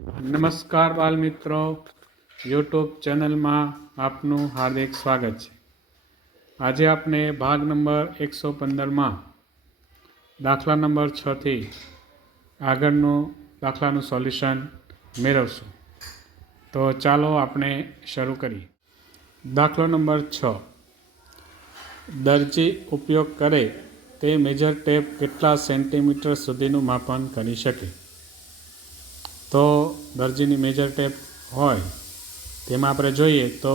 નમસ્કાર બાલ મિત્રો, યુટ્યુબ ચેનલમાં આપનું હાર્દિક સ્વાગત છે। આજે આપણે ભાગ નંબર 115માં દાખલા નંબર 6થી આગળનું દાખલાનું સોલ્યુશન મેળવશું। તો ચાલો આપણે શરૂ કરીએ। દાખલો નંબર 6, દરજી ઉપયોગ કરે તે મેજર ટેપ કેટલા સેન્ટીમીટર સુધીનું માપન કરી શકે? તો દરજીની મેજર ટેપ હોય તેમાં આપણે જોઈએ તો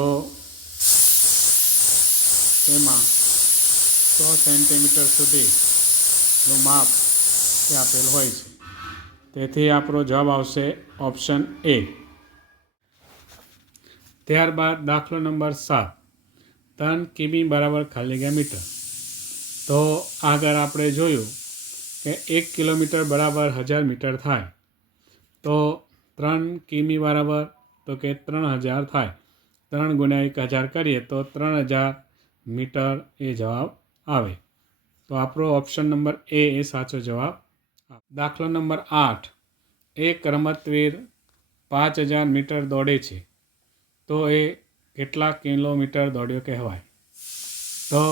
તેમાં 100 સેન્ટીમીટર સુધીનું માપ એ આપેલ હોય છે, તેથી આપણો જવાબ આવશે ઓપ્શન એ। ત્યારબાદ દાખલો નંબર 7, 3 કિમી બરાબર ખાલી જગ્યા મીટર। તો આગળ આપણે જોયું કે 1 કિલોમીટર બરાબર 1000 મીટર થાય, તો 3 કિમી બરાબર તો કે 3000 થાય। 3 ગુણ્યા 1000 કરીએ તો 3000 મીટર એ જવાબ આવે। તો આપણો ઓપ્શન નંબર એ સાચો જવાબ। દાખલો નંબર 8, એક રમતવીર 5000 મીટર દોડે છે, તો એ કેટલા કિલોમીટર દોડ્યો કહેવાય? તો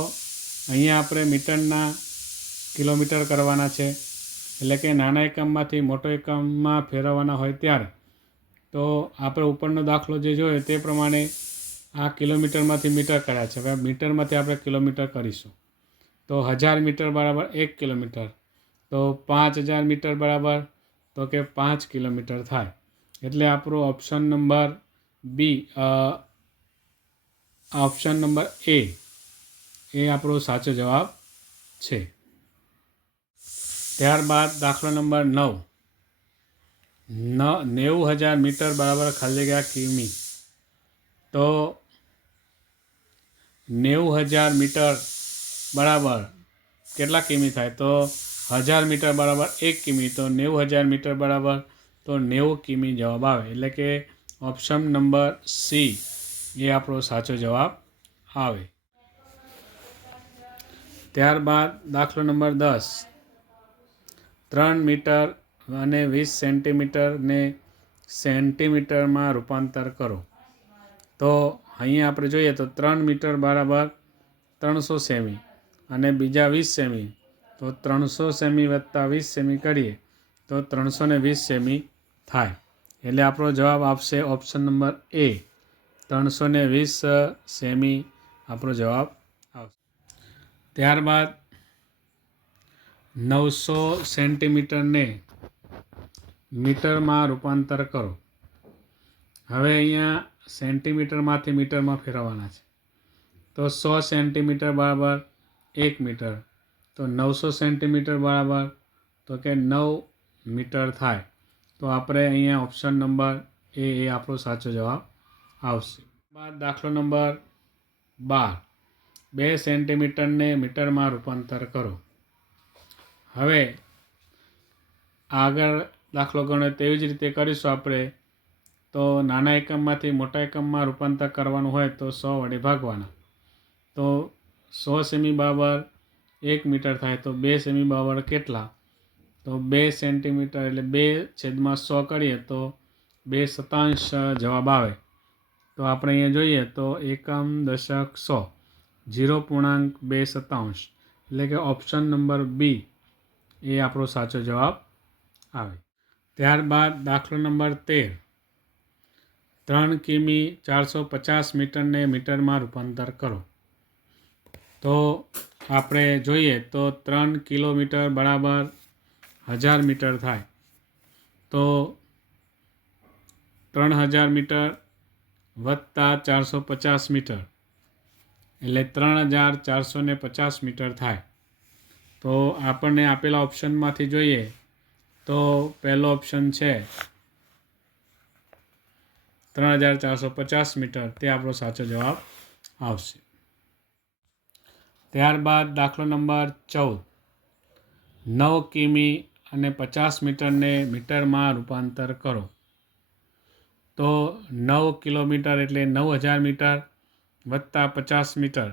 અહીંયા આપણે મીટરના કિલોમીટર કરવાના છે, એટલે કે નાના એકમમાંથી મોટો એકમમાં ફેરવવાના હોય ત્યારે। તો આપણે ઉપરનો દાખલો જે જોયો તે પ્રમાણે આ કિલોમીટરમાંથી મીટર કર્યા છે, હવે મીટરમાંથી આપણે કિલોમીટર કરીશું। તો 1000 મીટર બરાબર 1 કિલોમીટર, તો 5000 મીટર બરાબર તો કે 5 કિલોમીટર થાય, એટલે આપણો option number B option number A આપણો સાચો જવાબ છે। ત્યારબાદ દાખલો નંબર 9, 90000 મીટર બરાબર ખાલી જગ્યા કિમી। તો 90000 મીટર બરાબર કેટલા કિમી થાય? તો 1000 મીટર બરાબર 1 કિમી, તો 90000 મીટર બરાબર તો 90 કિમી જવાબ આવે, એટલે કે ઓપ્શન નંબર સી એ આપણો સાચો જવાબ આવે। ત્યારબાદ દાખલો નંબર 10, 3 મીટર અને 20 સેન્ટીમીટરને સેન્ટીમીટરમાં રૂપાંતર કરો। તો અહીંયા આપણે જોઈએ તો 3 મીટર બરાબર 300 સેમી અને બીજા 20 સેમી, તો 300 સેમી વત્તા 20 સેમી કરીએ તો 320 સેમી થાય, એટલે આપણો જવાબ આવશે ઓપ્શન નંબર એ 320 સેમી આપણો જવાબ આવશે। ત્યારબાદ 900 સેન્ટીમીટરને મીટરમાં રૂપાંતર કરો। હવે અહીંયા સેન્ટીમીટરમાંથી મીટરમાં ફેરવવાના છે, તો 100 સેન્ટીમીટર બરાબર 1 મીટર, તો 900 સેન્ટીમીટર બરાબર તો કે 9 મીટર થાય, તો આપણે અહીંયા ઓપ્શન નંબર એ આપણો સાચો જવાબ આવશે। બાદ દાખલો નંબર 12, 2 સેન્ટીમીટરને મીટરમાં રૂપાંતર કરો। હવે આગળ દાખલો ગણો તેવી જ રીતે કરીશું આપણે, તો નાના એકમમાંથી મોટા એકમમાં રૂપાંતર કરવાનું હોય તો 100 વડે ભાગવાના। તો 100 સેમી બરાબર 1 મીટર થાય, તો 2 સેમી બરાબર કેટલા? તો 2 સેન્ટીમીટર, એટલે 2/100 કરીએ તો 2 શતાંશ જવાબ આવે। તો આપણે અહીંયા જોઈએ તો એકમ દશક 100 0.2 શતાંશ, એટલે કે ઓપ્શન નંબર બી એ આપણો સાચો જવાબ આવે। ત્યારબાદ દાખલો નંબર 13, 3 કિમી 450 મીટરને મીટરમાં રૂપાંતર કરો। તો આપણે જોઈએ તો 3 કિલોમીટર બરાબર 1000 મીટર થાય, તો 3000 મીટર વત્તા 450 મીટર, એટલે 3450 મીટર થાય। તો આપણને આપેલા ઓપ્શનમાંથી જોઈએ તો પહેલો ઓપ્શન છે 3450 મીટર, તે આપણો સાચો જવાબ આવશે। ત્યારબાદ દાખલો નંબર 14, 9 કિમી અને 50 મીટરને મીટરમાં રૂપાંતર કરો। તો 9 કિલોમીટર એટલે 9000 મીટર વત્તા 50 મીટર,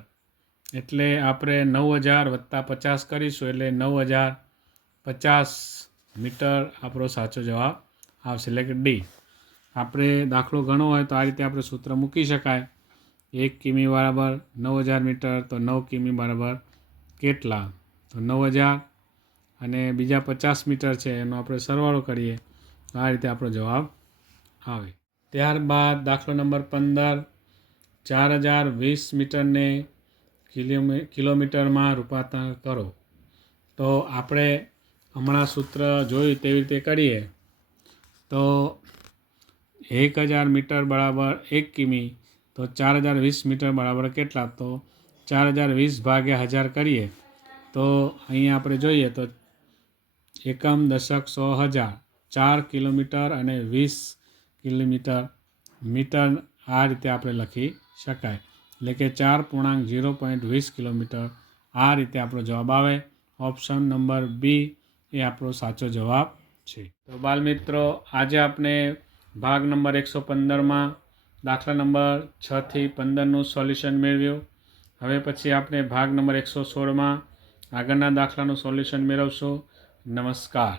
એટલે આપણે 9000 વત્તા 50 કરીશું, એટલે 9050 મીટર આપણો સાચો જવાબ આવશે, એટલે કે ડી। આપણે દાખલો ગણવો હોય તો આ રીતે આપણે સૂત્ર મૂકી શકાય. 1 કિમી બરાબર 9000 મીટર, તો 9 કિમી બરાબર કેટલા? તો 9000, અને બીજા 50 મીટર છે એનો આપણે સરવાળો કરીએ તો આ રીતે આપણો જવાબ આવે. ત્યારબાદ દાખલો નંબર 15, 4020 મીટરને કિલોમીટરમાં રૂપાંતર કરો. તો આપણે હમણાં સૂત્ર જોયું તેવી રીતે કરીએ તો 1000 મીટર બરાબર 1 કિમી, તો 4020 મીટર બરાબર કેટલા? તો 4020 ભાગ્યા 1000 કરીએ તો અહીંયા આપણે જોઈએ તો એકમ, દશક, સો, હજાર, 4 કિલોમીટર અને 20 કિલોમીટર મીટર આ રીતે આપણે લખી શકાય. એટલે કે 4.0.20 કિલોમીટર આ રીતે આપણો જવાબ આવે. ઓપ્શન નંબર બી એ આપણો સાચો જવાબ છે. તો બાલમિત્રો, આજે આપણે ભાગ નંબર 115માં દાખલા નંબર 6 થી 15નું સોલ્યુશન મેળવ્યું. હવે પછી આપણે ભાગ નંબર 116માં આગળના દાખલાનું સોલ્યુશન મેળવશું. નમસ્કાર.